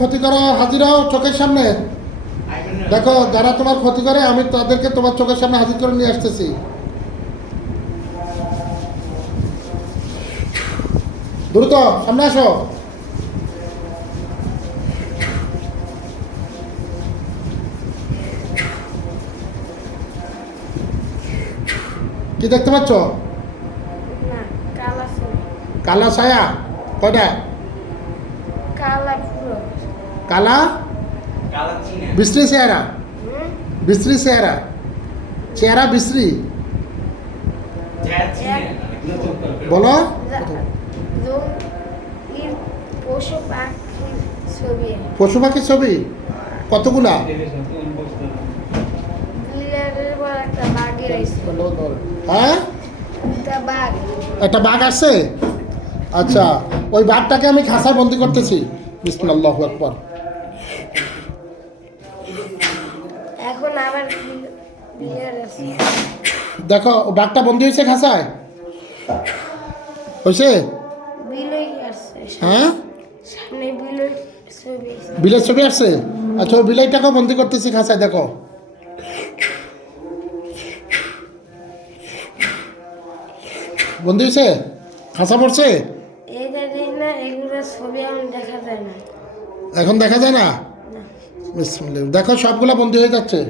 ক্ষতি করা হাজির হও চোখের সামনে। দেখো যারা তোমার ক্ষতি করে আমি তাদেরকে তোমার চোখের সামনে হাজির করে নিয়ে আসতেছি। দ্রুত সামনে আসো। কি দেখতে পাচ্ছ? কালা ছায়া। কয়টা? কালা? কালা চিনা। বিশ্রী চেহারা। বিশ্রী চেহারা। চেহারা বিশ্রী। বলো। পশু পাখির ছবি। পশু পাখির ছবি? কতগুলা? একটা হ্যাঁ? একটা বাঘ। একটা বাঘ আসছে? আচ্ছা ওই বাঘটাকে আমি খাসায় বন্দি করতেছি। বিসমুল্লাহ একবার দেখো বাঘটা বন্দি হয়েছে খাসায় হয়েছে? হ্যাঁ। বিলের ছবি আসছে? আচ্ছা ওই বিলাইটাকেও বন্দি করতেছি খাসায় দেখো। বন্দি হয়েছে? খাসা পড়ছে? এখন দেখা যায় না। দেখো, সবগুলা বন্দি হয়ে যাচ্ছে।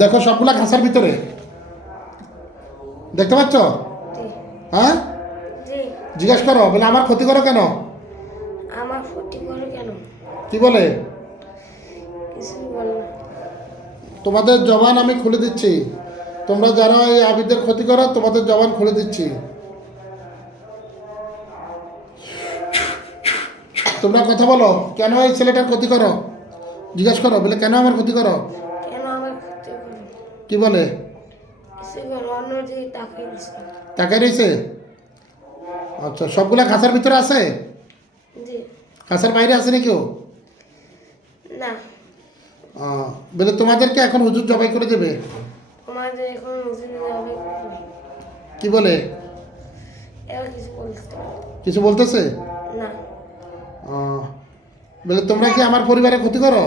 দেখো সবগুলা ঘাসার ভিতরে। দেখতে পাচ্ছ? হ্যাঁ? জিজ্ঞেস করো বলে আমার ক্ষতি করো কেন? আমার ক্ষতি করে কেন? কি বলে? তোমাদের জবান আমি খুলে দিচ্ছি। তোমরা যারা এই আবিদের ক্ষতি করো তোমাদের জবান খুলে দিচ্ছি। তোমরা কথা বলো কেন এই ছেলেটার ক্ষতি করো? জিজ্ঞেস করো বলে কেন আমার ক্ষতি করো? কি বলে? টাকা রয়েছে? আচ্ছা সবগুলা খাঁচার ভিতরে আছে? খাঁচার বাইরে আছে নাকি না। বলে তোমাদেরকে এখন হুজুর জবাই করে দেবে। কি বলে? কিছু বলতেছে। বলে তোমরা কি আমার পরিবারে ক্ষতি করো?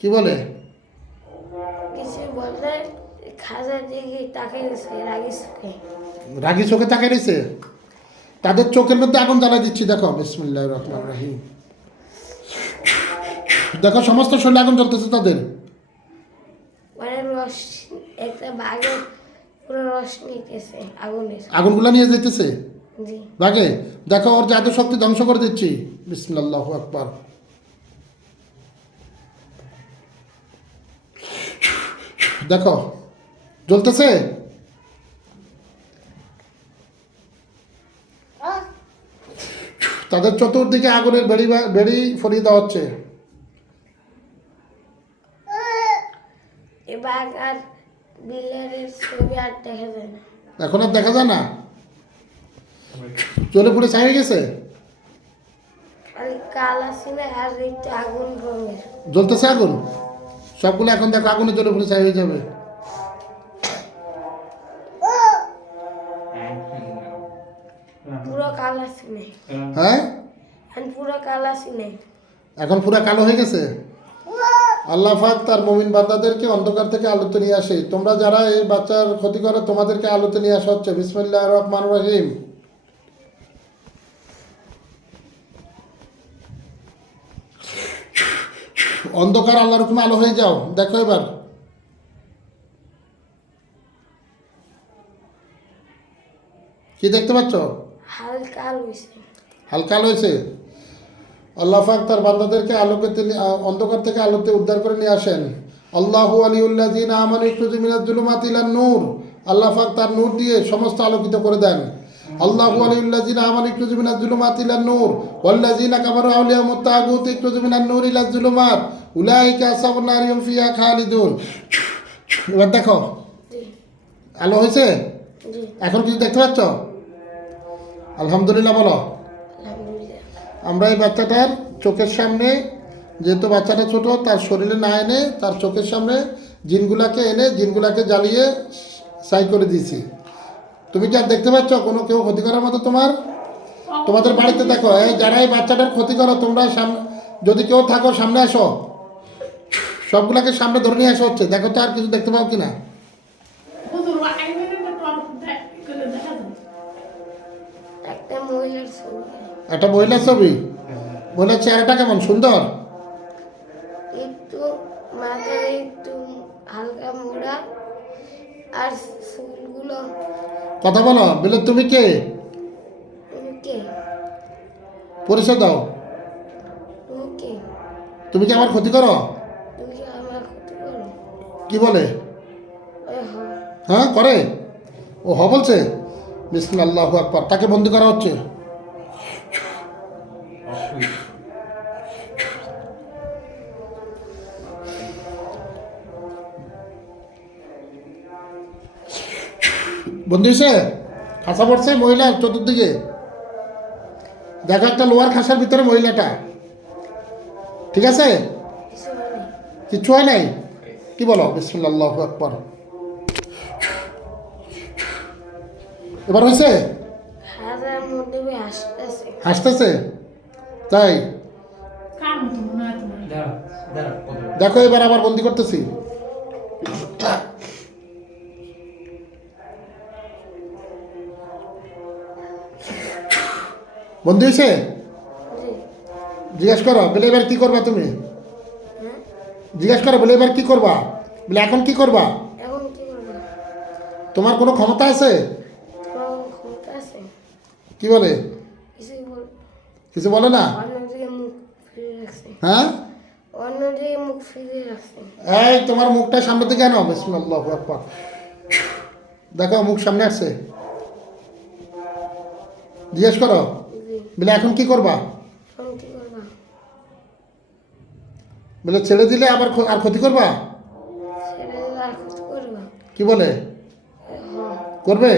কি বলে? খাজার দিকে তাকিয়ে রাগি চোখে। তাকাই রয়েছে তাদের চোখের মধ্যে আগুন জ্বালা দিচ্ছি দেখো বিসমুল্লাহ রহমান রাহিম। দেখো সমস্ত শরীরে আগুন জ্বলতেছে তাদের। আগুনগুলা নিয়ে যেতেছে বাঘে দেখো ওর জাদু শক্তি ধ্বংস করে দিচ্ছি। বিসমুল্লাহ আকবার। দেখো জ্বলতেছে? তাদের চতুর্দিকে আগুনের বেড়ি বেড়ি ফরিয়ে দেওয়া হচ্ছে। এখন আর দেখা যায় না? চলে পুড়ে ছাই হয়ে গেছে? জ্বলতেছে আগুন? সবগুলো এখন দেখো আগুনে জ্বলে পুড়ে ছাই হয়ে যাবে। হ্যাঁ? এখন পুরো কালো হয়ে গেছে? আল্লাহ পাক তার মমিন বান্দাদেরকে অন্ধকার থেকে আলোতে নিয়ে আসে। তোমরা যারা এই বাচ্চার ক্ষতি করো তোমাদেরকে আলোতে নিয়ে আসা হচ্ছে। বিসমিল্লাহ রহমান রহিম। অন্ধকার আল্লাহর হুকুমে আলো হয়ে যাও। দেখো এবার। কি দেখতে পাচ্ছ? হালকা হয়েছে। হালকা আলো হয়েছে? আল্লাহ পাক তার বান্দাদেরকে আলোকে তিনি- অন্ধকার থেকে আলোতে উদ্ধার করে নিয়ে আসেন। আল্লাহ জিন আমান ইকরুজুমিনাজুলুমাত ইলান নূর। আল্লাহ পাক তার নূর দিয়ে সমস্ত আলোকিত করে দেন। আল্লাহ আলিউল্লাহ জিন আমান ইকরুজুমিনাজুলুমাত ইলান নূর। ওয়াল্লাযিনা কাফারু আউলিয়া মুত্তাগুত ইকরুজুমিনান নূর ইলা জুলুমাত। উলাইকা আসহাবুন নারি হুম ফিহা খালিদুন। এবার দেখো। আলো হয়েছে? এখন কিছু দেখতে পাচ্ছ? আলহামদুলিল্লাহ বলো। আমরা এই বাচ্চাটার চোখের সামনে যেহেতু বাচ্চাটা ছোট তার শরীরে না এনে তার চোখের সামনে জিনগুলাকে এনে জিনগুলাকে জ্বালিয়ে সাই করে দিয়েছি। তুমি কি আর দেখতে পাচ্ছ? কোনো কেউ ক্ষতি করার মতো তোমার? তোমাদের বাড়িতে দেখো এই যারা এই বাচ্চাটার ক্ষতি করো তোমরা সামনে যদি কেউ থাকো সামনে আসো। সবগুলাকে সামনে ধরে নিয়ে আসা হচ্ছে। দেখো তো আর কিছু দেখতে পাও কিনা। হুজুর আইনের টল করে দেখা যায় একটা মহিলার ছবি? মহিলার চেহারাটা কেমন? সুন্দর? একটু মাথায় একটু হালকা মোড়া। আর চুলগুলো কথা বলো বলে তুমি কে? পরিচয় দাও। তুমি কে? তুমি কি আমার ক্ষতি করো? তুমি কি আমার ক্ষতি করো? কি বলে? হ্যাঁ করে। ও হ বলছে? বিসমুল্লাহ আকবার। তাকে বন্দি করা হচ্ছে? বন্দি হয়েছে খাসা পড়ছে মহিলা চতুর্দিকে। দেখো একটা লোয়ার খাসার ভিতরে মহিলাটা। ঠিক আছে? কিছু কিচ্ছু হয় নাই? কি বলো? বিসমুল্লাহ আল্লাহু আকবার। এবার হয়েছে? হাসতেছে? হাসতেছে তাই দেখো এবার আবার বন্দি করতেছি। বন্দি হয়েছে? জিজ্ঞেস করো বলে এবার কি করবা তুমি? জিজ্ঞেস করো বলে এবার কি করবা? বলে এখন কি করবা? তোমার কোনো ক্ষমতা আছে? কি বলে? কিছু বলে না? হ্যাঁ? এই তোমার মুখটা সামনে থেকে আনো। বিসমুল্লাহ আকবার। দেখো মুখ সামনে আসছে। জিজ্ঞেস করো। বলে এখন কি করবা? বলে ছেড়ে দিলে আবার আর ক্ষতি করবা? কি বলে? হ্যাঁ। করবে?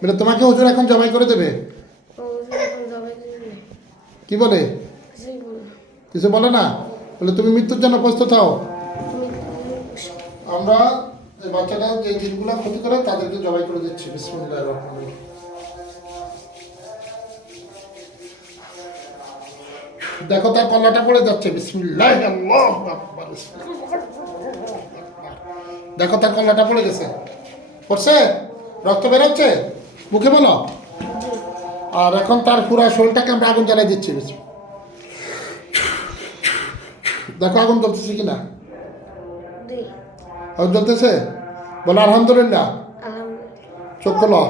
বলে তোমাকে হুজুর এখন জবাই করে দেবে। কি বলে? কিছু বলে না? বলে তুমি মৃত্যুর জন্য প্রস্তুত হও। আমরা এই বাচ্চাটা যে জিনগুলো ক্ষতি করে তাদেরকে জবাই করে দিচ্ছি। বিসমুল্লাহ রহমান দেখো তার কল্লাটা পড়ে যাচ্ছে বিসমুল্লাহ। দেখো তার কল্লাটা পড়ে গেছে। পড়ছে? রক্ত বেরোচ্ছে? মুখে বলো। আর এখন তার পুরা শরীরটাকে আমরা আগুন জ্বালাই দিচ্ছি বিসমিল্লাহ। দেখো আগুন জ্বলতেছে কিনা আগুন জ্বলতেছে? বলো আলহামদুলিল্লাহ। আলহামদুলিল্লাহ। চোখ খোলো।